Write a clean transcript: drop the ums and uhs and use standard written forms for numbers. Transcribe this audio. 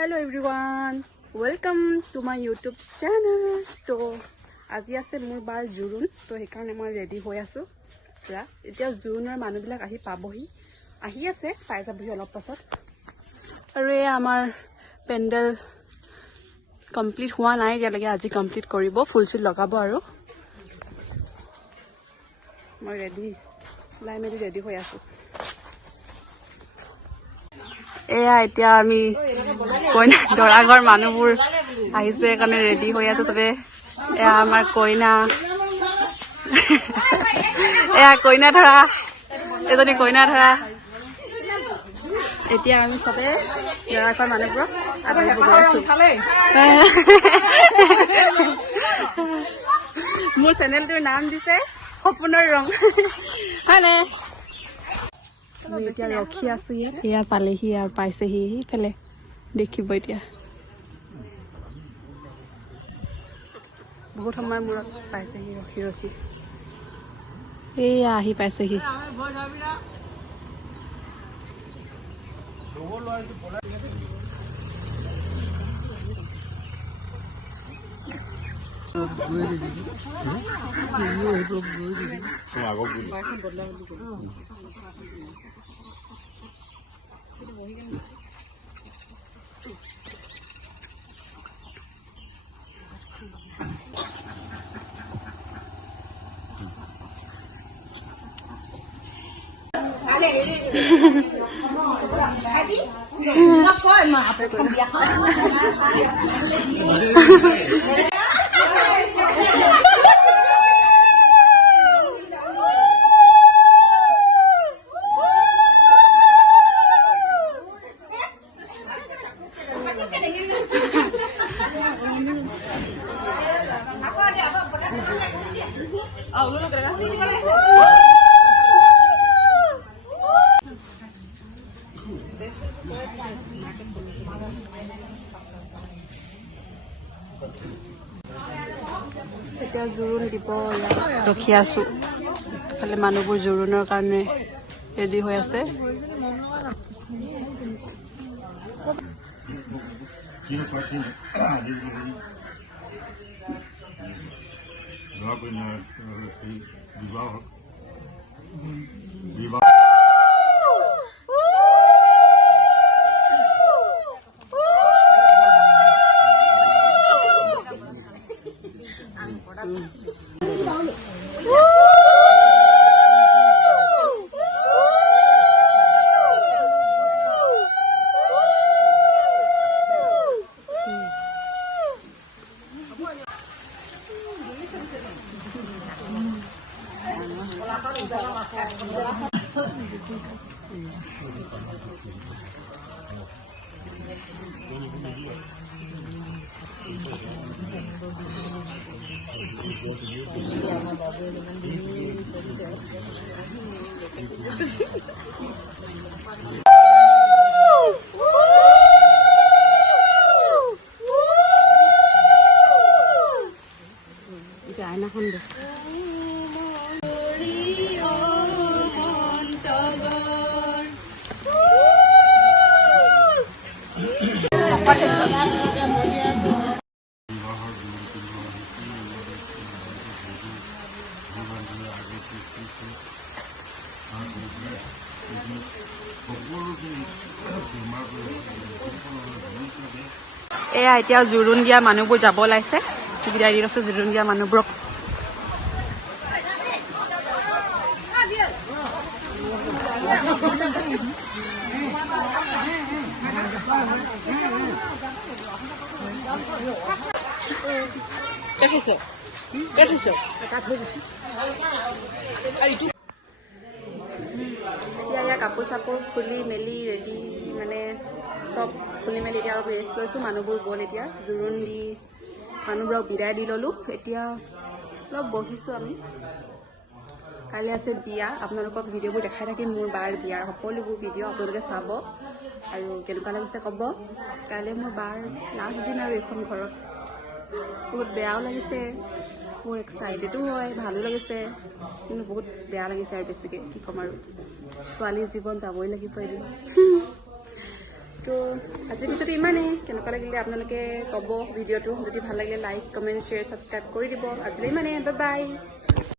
Hello everyone, welcome to my YouTube channel. তো আজি আছে মোৰ বাৰ জুৰুন, তো সেইকাৰণে মই ৰেডি হৈ আছো পুৰা। এতিয়া জুৰুনৰ মানুহবিলাক আহি পাবহি, আহি আছে, পাই যাবহি অলপ পাছত। আৰু এই আমাৰ পেণ্ডেল কমপ্লিট হোৱা নাই এতিয়ালৈকে, আজি কমপ্লিট কৰিব, ফুল চুল লগাব। আৰু মই ৰেডি ওলাই মেলি ৰেডি হৈ আছো। এয়া এতিয়া আমি কইনা দৰা ঘৰ মানুহবোৰ আহিছে কাৰণে ৰেডি হৈ আছে চবে। এয়া আমাৰ কইনা, এয়া কইনা ধৰা, এজনী কইনা ধৰা। এতিয়া আমি চবে দৰা ঘৰ মানুহবোৰক আদৰিব গৈ আছো। মোৰ চেনেলটোৰ নাম দিছে সপোনৰ ৰং, হয়নে? এতিয়া ৰখি আছো ইয়াত, এয়া পালেহি আৰু পাইছেহি, সিফালে দেখিব এতিয়া। বহুত সময় মূৰত পাইছেহি, ৰখি ৰখি এয়া আহি পাইছেহি। এতিয়া জোৰোণ দিব, ৰখি আছো। ইফালে মানুহবোৰ জোৰোণৰ কাৰণে ৰেডি হৈ আছে। আইনাখন দে। এয়া এতিয়া জোৰোণ দিয়া মানুহবোৰ যাব ওলাইছে, বিদায় দি আছে জোৰোণ দিয়া মানুহবোৰক। এতিয়া ইয়াৰ কাপোৰ চাপোৰ খুলি মেলি ৰেডি, মানে চব খুলি মেলি এতিয়া অলপ ৰেষ্ট লৈছোঁ। মানুহবোৰ গ'ল এতিয়া, জোৰোণ দি মানুহবোৰক বিদায় দি ল'লোঁ। এতিয়া অলপ বহিছোঁ আমি। কাইলৈ আছে বিয়া, আপোনালোকক ভিডিঅ'বোৰ দেখাই থাকিম, মোৰ বাৰ বিয়াৰ সকলোবোৰ ভিডিঅ' আপোনালোকে চাব আৰু কেনেকুৱা লাগিছে ক'ব। কাইলৈ মোৰ বাৰ লাষ্ট দিন আৰু এইখন ঘৰত। বহুত বেয়াও লাগিছে, বহুত এক্সাইটেডো হয়, ভালো লাগিছে, কিন্তু বহুত বেয়া লাগিছে আৰু বেছিকৈ কি ক'ম আৰু। ছোৱালীৰ জীৱন যাবই লাগিব এদিন। তো আজিৰ ভিডিঅ'টো ইমানেই কেনেকুৱা লাগিলে আপোনালোকে ক'ব ভিডিঅ'টো যদি ভাল লাগিলে লাইক কমেণ্ট শ্বেয়াৰ ছাবস্ক্ৰাইব কৰি দিব আজিলৈ ইমানেই বাই বাই